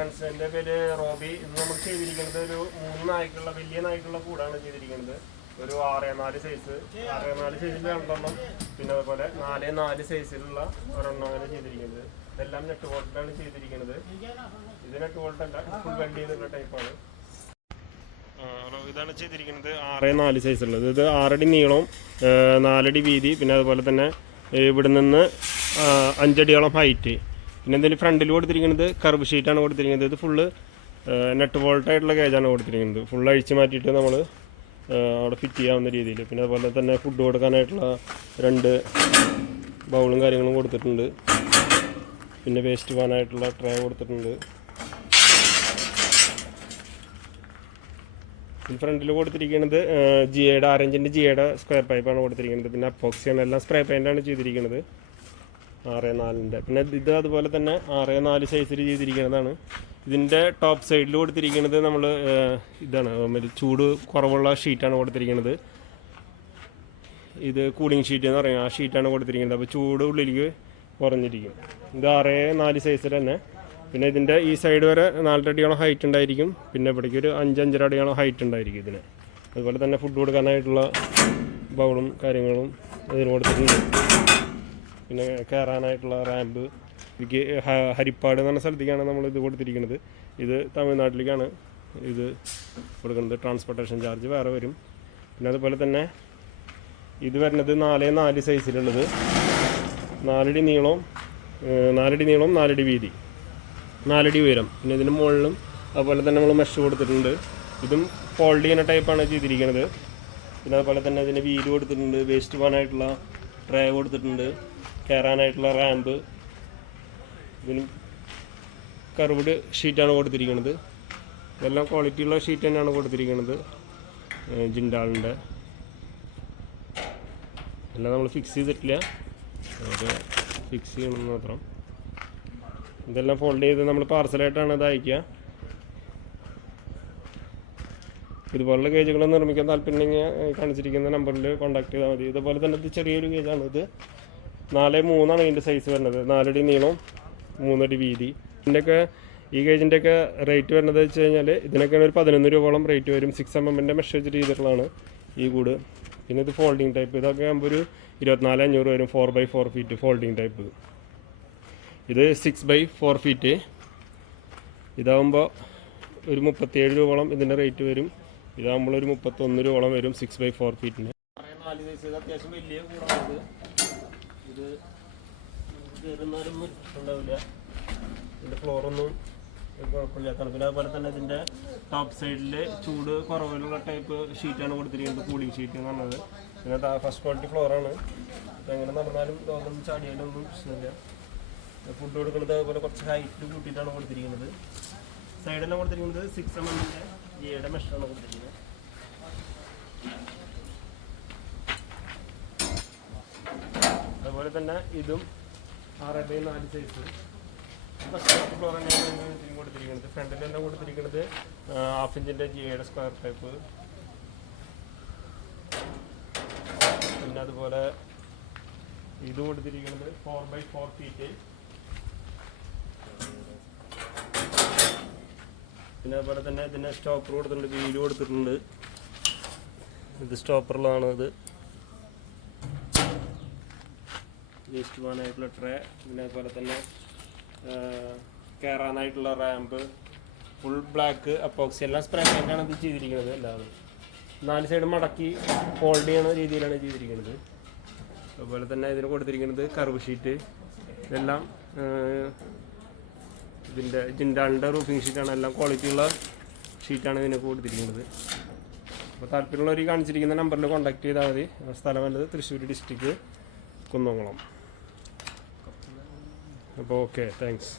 Friends, എൻ്റെ പേര് Robbie. ഇന്ന് നമ്മൾ ചെയ്തിരിക്കുന്നത് ഒരു 3 നായ്ക്കുള്ള വലിയ നായ്ക്കുള്ള കൂടാണ് ചെയ്തിരിക്കുന്നത്. ഒരു 6x4 സൈസ്, 6x4 സൈസിൽ 2 പിന്നെ അതുപോലെ 4x4 സൈസിലുള്ള ഒരെണ്ണം അങ്ങനെ ചെയ്തിരിക്കുന്നത്. ഇതെല്ലാം നെറ്റ് വോൾട്ടിലാണ് ചെയ്തിരിക്കുന്നത്. ഇത് നെറ്റ് വോൾട്ടല്ല, ഫുൾ വെൽഡ് ചെയ്തിട്ടുള്ള ടൈപ്പാണ്. ഇതാണ് ചെയ്തിരിക്കുന്നത് 6x4 സൈസുള്ളത്. ഇത് 6 അടി നീളവും 4 അടി വീതി, പിന്നെ അതുപോലെ തന്നെ ഇവിടെ നിന്ന് 5 അടിയോളം ഹൈറ്റ്. പിന്നെ ഇതിൽ ഫ്രണ്ടിൽ കൊടുത്തിരിക്കുന്നത് കർവ് ഷീറ്റാണ് കൊടുത്തിരിക്കുന്നത്. ഇത് ഫുള്ള് നെറ്റ് വോൾട്ടായിട്ടുള്ള ഗേജാണ് കൊടുത്തിരിക്കുന്നത്. ഫുൾ അഴിച്ച് മാറ്റിയിട്ട് നമ്മൾ അവിടെ ഫിറ്റ് ചെയ്യാവുന്ന രീതിയിൽ. പിന്നെ അതുപോലെ തന്നെ ഫുഡ് കൊടുക്കാനായിട്ടുള്ള 2 ബൗളും കാര്യങ്ങളും കൊടുത്തിട്ടുണ്ട്. പിന്നെ വേസ്റ്റ് പോകാനായിട്ടുള്ള ട്രേ കൊടുത്തിട്ടുണ്ട്. ഫ്രണ്ടിൽ കൊടുത്തിരിക്കുന്നത് ജിയുടെ 6 ഇഞ്ചിൻ്റെ ജിയുടെ സ്ക്വയർ പൈപ്പാണ് കൊടുത്തിരിക്കുന്നത്. പിന്നെ അപ്പോക്സിയാണ്, എല്ലാം സ്പ്രേ പെയിൻ്റാണ് ചെയ്തിരിക്കുന്നത് 6x4. പിന്നെ ഇത് അതുപോലെ തന്നെ 6x4 സൈസിൽ ചെയ്തിരിക്കുന്നതാണ്. ഇതിൻ്റെ ടോപ്പ് സൈഡിൽ കൊടുത്തിരിക്കുന്നത് നമ്മൾ ഇതാണ്, ചൂട് കുറവുള്ള ഷീറ്റാണ് കൊടുത്തിരിക്കുന്നത്. ഇത് കൂളിംഗ് ഷീറ്റ് എന്ന് പറയുന്നത്, ആ ഷീറ്റാണ് കൊടുത്തിരിക്കുന്നത്. അപ്പോൾ ചൂട് ഉള്ളിലേക്ക് കുറഞ്ഞിരിക്കും. ഇത് 6x4 സൈസിൽ തന്നെ. പിന്നെ ഇതിൻ്റെ ഈ സൈഡ് വരെ 4 അടിയോളം ഹൈറ്റ് ഉണ്ടായിരിക്കും. പിന്നെ ഇവിടേക്ക് ഒരു 5-5.5 അടിയോളം ഹൈറ്റ് ഉണ്ടായിരിക്കും ഇതിന്. അതുപോലെ തന്നെ ഫുഡ് കൊടുക്കാനായിട്ടുള്ള ബൗളും കാര്യങ്ങളും ഇതിന് കൊടുത്തിട്ടുണ്ട്. പിന്നെ കയറാനായിട്ടുള്ള റാമ്പ്. എനിക്ക് ഹരിപ്പാട് എന്ന് പറഞ്ഞ സ്ഥലത്തേക്കാണ് നമ്മൾ ഇത് കൊടുത്തിരിക്കുന്നത്. ഇത് തമിഴ്നാട്ടിലേക്കാണ് ഇത് കൊടുക്കുന്നത്. ട്രാൻസ്പോർട്ടേഷൻ ചാർജ് വേറെ വരും. പിന്നെ അതുപോലെ തന്നെ ഇത് വരുന്നത് 4x4 സൈസിലുള്ളത്, 4 അടി നീളവും 4 അടി വീതി, 4 അടി ഉയരം. പിന്നെ ഇതിന് മുകളിലും അതുപോലെ തന്നെ നമ്മൾ മെഷ് കൊടുത്തിട്ടുണ്ട്. ഇതും ഫോൾഡ് ചെയ്യുന്ന ടൈപ്പാണ് ചെയ്തിരിക്കുന്നത്. പിന്നെ അതുപോലെ തന്നെ ഇതിന് വീല് കൊടുത്തിട്ടുണ്ട്, വേസ്റ്റ് പോകാനായിട്ടുള്ള ട്രേ കൊടുത്തിട്ടുണ്ട്, കയറാനായിട്ടുള്ള റാമ്പ്. ഇതിന് കർവ്ഡ് ഷീറ്റാണ് കൊടുത്തിരിക്കുന്നത്. ഇതെല്ലാം ക്വാളിറ്റിയുള്ള ഷീറ്റ് തന്നെയാണ് കൊടുത്തിരിക്കുന്നത്. ജിൻഡാളിൻ്റെ എല്ലാം നമ്മൾ ഫിക്സ് ചെയ്തിട്ടില്ല, അത് ഫിക്സ് ചെയ്യണമെന്ന് മാത്രം. ഇതെല്ലാം ഫോൾഡ് ചെയ്ത് നമ്മൾ പാർസലായിട്ടാണ് ഇത് അയക്കുക. ഇതുപോലുള്ള ഗേജുകൾ നിർമ്മിക്കാൻ താല്പര്യമുണ്ടെങ്കിൽ കാണിച്ചിരിക്കുന്ന നമ്പറിൽ കോൺടാക്ട് ചെയ്താൽ മതി. ഇതുപോലെ തന്നെ ഇത് ചെറിയൊരു ഗേജാണ്. ഇത് 4x3 ഇതിൻ്റെ സൈസ് വരുന്നത്. 4 അടി നീളം, 3 അടി വീതി. ഇതിൻ്റെയൊക്കെ ഈ ഗേജിൻ്റെയൊക്കെ റേറ്റ് വരുന്നത് വെച്ച് കഴിഞ്ഞാൽ ഇതിനൊക്കെ ഒരു 11 രൂപയോളം റേറ്റ് വരും. 6mm മെഷ് വെച്ചിട്ട് ചെയ്തിട്ടുള്ളതാണ് ഈ കൂട്. പിന്നെ ഇത് ഫോൾഡിങ് ടൈപ്പ്. ഇതൊക്കെ ആകുമ്പോൾ ഒരു 24,500 വരും. 4x4 feet folding type. ഇത് 6x4 ഫീറ്റ്. ഇതാകുമ്പോൾ ഒരു 37 രൂപയോളം ഇതിൻ്റെ റേറ്റ് വരും. ഇതാകുമ്പോൾ ഒരു 31 രൂപയോളം വരും 6x4 ഫീറ്റിന്. 4 സൈസ് അത്യാവശ്യം വലിയ കൂടാണത്. ഇത് കയറുന്നവരൊന്നും ഉണ്ടാവില്ല. ഇതിൻ്റെ ഫ്ലോറൊന്നും കുഴപ്പമില്ലാത്തതാണ്. പിന്നെ അതുപോലെ തന്നെ ഇതിൻ്റെ ടോപ്പ് സൈഡിൽ ചൂട് കുറവിലുള്ള ടൈപ്പ് ഷീറ്റാണ് കൊടുത്തിരിക്കുന്നത്, കൂളിംഗ് ഷീറ്റ് എന്ന് പറഞ്ഞത്. പിന്നെ ഫസ്റ്റ് ക്വാളിറ്റി ഫ്ലോറാണ്. എങ്ങനെ നടന്നാലും ലോകം ചാടിയാലും ഒന്നും പ്രശ്നമില്ല. ഫുഡ് കൊടുക്കുന്നത് അതുപോലെ കുറച്ച് ഹൈറ്റ് കൂട്ടിയിട്ടാണ് കൊടുത്തിരിക്കുന്നത്. സൈഡെല്ലാം കൊടുത്തിരിക്കുന്നത് 6mm ജിയുടെ മെഷറാണ് കൊടുത്തിരിക്കുന്നത്. അതുപോലെ തന്നെ ഇതും 6x4 സൈസ് ഫസ്റ്റ് ഫ്ലോർ തന്നെയാണ് കൊടുത്തിരിക്കുന്നത്. ഫ്രണ്ടിൽ തന്നെ കൊടുത്തിരിക്കുന്നത് 1/2 ഇഞ്ചിൻ്റെ ജിയുടെ സ്ക്വയർ ടൈപ്പ്. പിന്നെ അതുപോലെ ഇത് കൊടുത്തിരിക്കുന്നത് 4x4 ഫീറ്റ്. പിന്നെ അതുപോലെ തന്നെ ഇതിന് സ്റ്റോപ്പർ കൊടുത്തിട്ടുണ്ട്, വീല് കൊടുത്തിട്ടുണ്ട്. ഇത് സ്റ്റോപ്പറിലാണ്. ഇത് വേസ്റ്റ് പോകാനായിട്ടുള്ള ട്രേ. പിന്നെ അതുപോലെ തന്നെ കയറാനായിട്ടുള്ള റാമ്പ്. ഫുൾ ബ്ലാക്ക് അപ്പോക്സി, എല്ലാം സ്പ്രേ പെയിൻ്റാണ് ഇത് ചെയ്തിരിക്കുന്നത്. എല്ലാവരും 4 സൈഡ് മടക്കി ഫോൾഡ് ചെയ്യുന്ന രീതിയിലാണ് ചെയ്തിരിക്കുന്നത്. അതുപോലെ തന്നെ ഇതിന് കൊടുത്തിരിക്കുന്നത് കർവ് ഷീറ്റ്. ഇതെല്ലാം ഇതിൻ്റെ ജിൻഡാളിൻ്റെ റൂഫിംഗ് ഷീറ്റാണ്. എല്ലാം ക്വാളിറ്റിയുള്ള ഷീറ്റാണ് ഇതിനൊക്കെ കൊടുത്തിരിക്കുന്നത്. അപ്പോൾ താല്പര്യമുള്ളവർ കാണിച്ചിരിക്കുന്ന നമ്പറിൽ കോൺടാക്ട് ചെയ്താൽ മതി. സ്ഥലം വന്നത് തൃശ്ശൂർ ഡിസ്ട്രിക്റ്റ്, കുന്നംകുളം. അപ്പോൾ ഓക്കെ, താങ്ക്സ്.